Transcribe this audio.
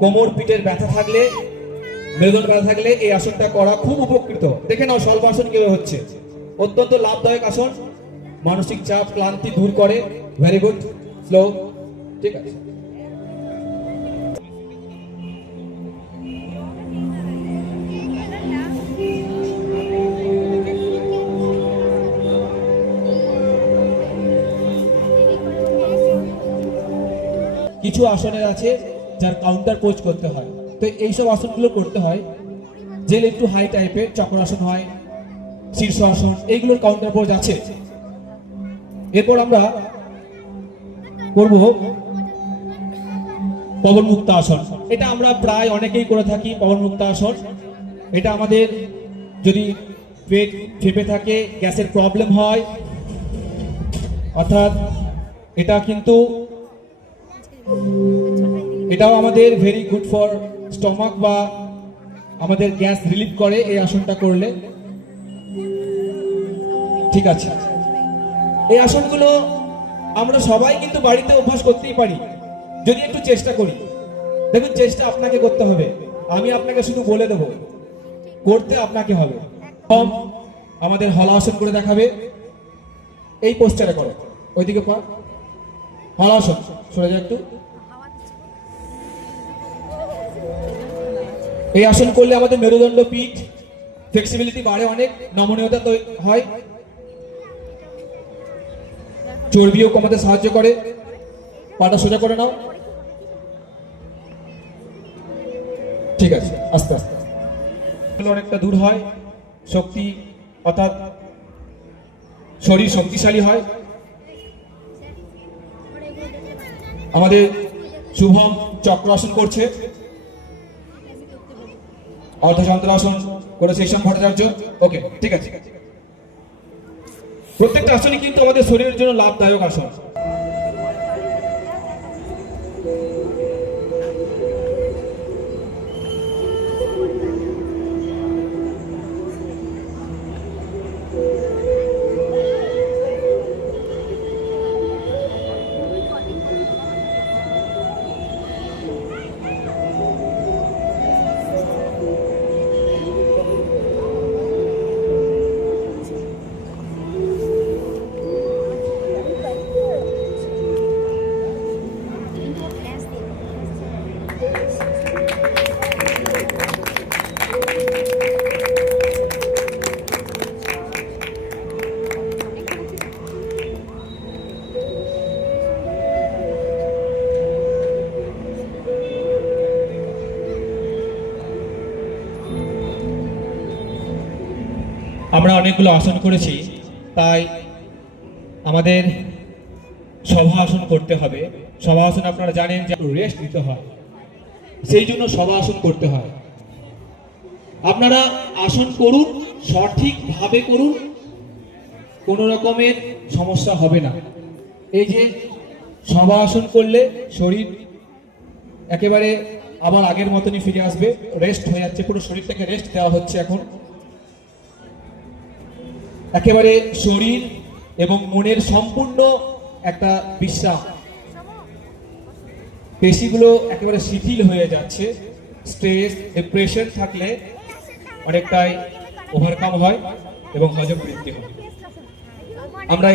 কোমর পিঠের ব্যথা থাকলে, মেরুদণ্ড ব্যথা থাকলে এই আসনটা করা খুব উপকৃত। দেখে নাও শল্পাসন কিভাবে হচ্ছে, অত্যন্ত লাভদায়ক আসন, মানসিক চাপ ক্লান্তি দূর করে। ভেরি গুড, স্লো, ঠিক আছে। কিছু আসনের আছে যার কাউন্টার পোজ করতে হয়, তো এইসব আসনগুলো করতে হয় যে একটু হাই টাইপের, চক্রাসন হয়, শীর্ষ আসন, এইগুলোর কাউন্টার পোজ আছে। এরপর আমরা করব পবন মুক্ত আসন। এটা আমরা প্রায় অনেকেই করে থাকি। পবন মুক্ত আসন এটা আমাদের যদি পেট ফেপে থাকে, গ্যাসের প্রবলেম হয়, অর্থাৎ এটা কিন্তু এটাও আমাদের ভেরি গুড ফর স্টমাক বা আমাদের গ্যাস রিলিভ করে এই আসনটা করলে। ঠিক আছে, এই আসনগুলো আমরা সবাই কিন্তু বাড়িতে অভ্যাস করতেই পারি যদি একটু চেষ্টা করি। দেখুন, চেষ্টা আপনাকে করতে হবে, আমি আপনাকে শুধু বলে দেব, করতে আপনাকে হবে। আমাদের হলাসন করে দেখাবে, এই পোস্টারে করো, ওইদিকে পা, হলাসন, সরে যা একটু। এই আসন করলে আমাদের মেরুদণ্ড, পিঠ ফ্লেক্সিবিলিটি বাড়ে, অনেক নমনীয়তা হয়, চর্বিও কমাতে সাহায্য করে। পাটা সোজা করে নাও, ঠিক আছে, আস্তে আস্তে অনেকটা দূর হয়, শক্তি অর্থাৎ শরীর শক্তিশালী হয়। আমাদের শুভম চক্রাসন করছে, অর্ধচন্দ্রাসন করেছে ঈশান ভট্টাচার্য। ওকে, ঠিক আছে। প্রত্যেকটা আসনই কিন্তু আমাদের শরীরের জন্য লাভদায়ক আসন। আমরা অনেকগুলো আসন করেছি, তাই আমাদের সভা আসন করতে হবে। সভা আসন আপনারা জানেন যে রেস্ট দিতে হয়, সেই জন্য সভা আসন করতে হয়। আপনারা আসন করুন, সঠিকভাবে করুন, কোনো রকমের সমস্যা হবে না। এই যে সভা আসন করলে শরীর একেবারে আবার আগের মতনই ফিরে আসবে, রেস্ট হয়ে যাচ্ছে, পুরো শরীরটাকে রেস্ট দেওয়া হচ্ছে। এখন একেবারে শরীর এবং মনের সম্পূর্ণ একটা বিশ্রাম, পেশিগুলো একেবারে শিথিল হয়ে যাচ্ছে। স্ট্রেস, ডিপ্রেশন থাকলে অনেকটাই ওভারকাম হয় এবং হজম বৃদ্ধি হয়। আমরা